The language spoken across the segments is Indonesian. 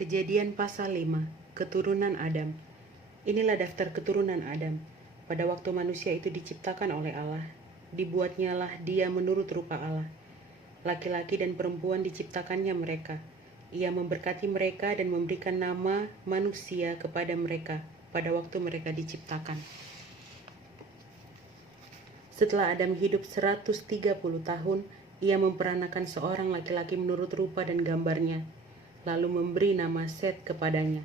Kejadian pasal 5, keturunan Adam. Inilah daftar keturunan Adam. Pada waktu manusia itu diciptakan oleh Allah, dibuatnyalah dia menurut rupa Allah. Laki-laki dan perempuan diciptakannya mereka. Ia memberkati mereka dan memberikan nama manusia kepada mereka pada waktu mereka diciptakan. Setelah Adam hidup 130 tahun, ia memperanakan seorang laki-laki menurut rupa dan gambarnya, lalu memberi nama Set kepadanya.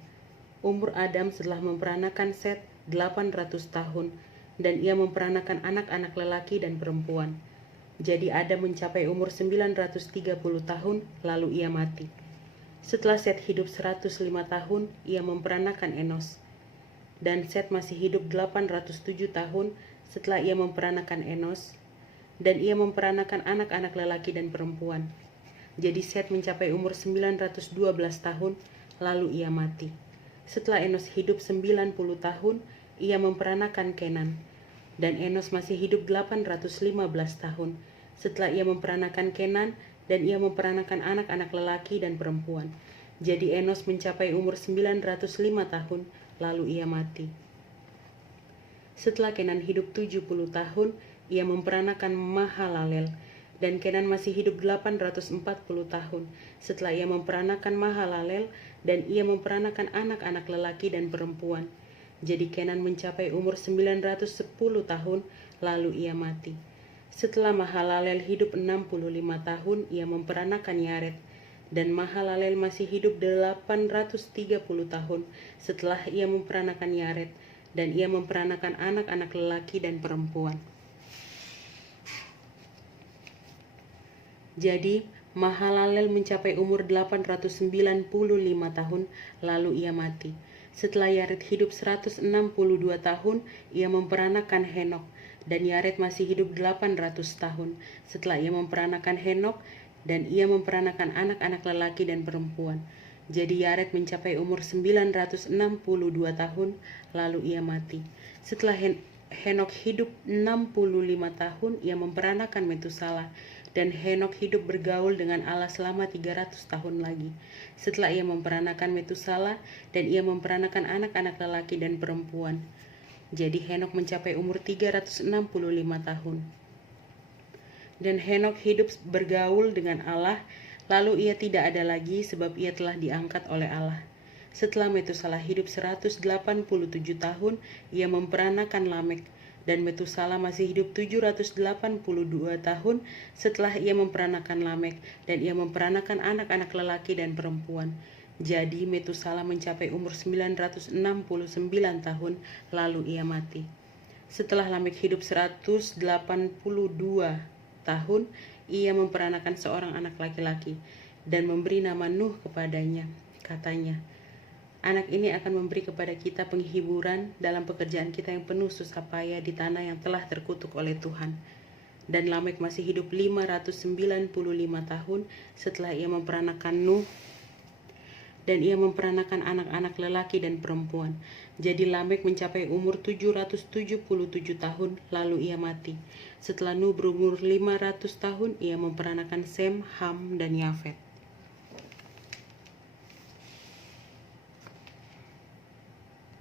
Umur Adam setelah memperanakan Set 800 tahun, dan ia memperanakan anak-anak lelaki dan perempuan. Jadi Adam mencapai umur 930 tahun, lalu ia mati. Setelah Set hidup 105 tahun, ia memperanakan Enos. Dan Set masih hidup 807 tahun setelah ia memperanakan Enos, dan ia memperanakan anak-anak lelaki dan perempuan. Jadi Set mencapai umur 912 tahun, lalu ia mati. Setelah Enos hidup 90 tahun, ia memperanakan Kenan. Dan Enos masih hidup 815 tahun, setelah ia memperanakan Kenan, dan ia memperanakan anak-anak lelaki dan perempuan. Jadi Enos mencapai umur 905 tahun, lalu ia mati. Setelah Kenan hidup 70 tahun, ia memperanakan Mahalalel. Dan Kenan masih hidup 840 tahun setelah ia memperanakan Mahalalel, dan ia memperanakan anak-anak lelaki dan perempuan. Jadi Kenan mencapai umur 910 tahun, lalu ia mati. Setelah Mahalalel hidup 65 tahun, ia memperanakan Yared. Dan Mahalalel masih hidup 830 tahun setelah ia memperanakan Yared, dan ia memperanakan anak-anak lelaki dan perempuan. Jadi Mahalalel mencapai umur 895 tahun, lalu ia mati. Setelah Yared hidup 162 tahun, ia memperanakan Henok. Dan Yared masih hidup 800 tahun setelah ia memperanakan Henok, dan ia memperanakan anak-anak lelaki dan perempuan. Jadi Yared mencapai umur 962 tahun, lalu ia mati. Setelah Henok hidup 65 tahun, ia memperanakan Metusala. Dan Henok hidup bergaul dengan Allah selama 300 tahun lagi. Setelah ia memperanakan Metusala, dan ia memperanakan anak-anak lelaki dan perempuan. Jadi Henok mencapai umur 365 tahun. Dan Henok hidup bergaul dengan Allah, lalu ia tidak ada lagi sebab ia telah diangkat oleh Allah. Setelah Metusala hidup 187 tahun, ia memperanakan Lamek. Dan Metusala masih hidup 782 tahun setelah ia memperanakan Lamek, dan ia memperanakan anak-anak lelaki dan perempuan. Jadi Metusala mencapai umur 969 tahun, lalu ia mati. Setelah Lamek hidup 182 tahun, ia memperanakan seorang anak laki-laki dan memberi nama Nuh kepadanya. Katanya, anak ini akan memberi kepada kita penghiburan dalam pekerjaan kita yang penuh susah payah di tanah yang telah terkutuk oleh Tuhan. Dan Lamek masih hidup 595 tahun setelah ia memperanakan Nuh, dan ia memperanakan anak-anak lelaki dan perempuan. Jadi Lamek mencapai umur 777 tahun, lalu ia mati. Setelah Nuh berumur 500 tahun, ia memperanakan Sem, Ham, dan Yafet.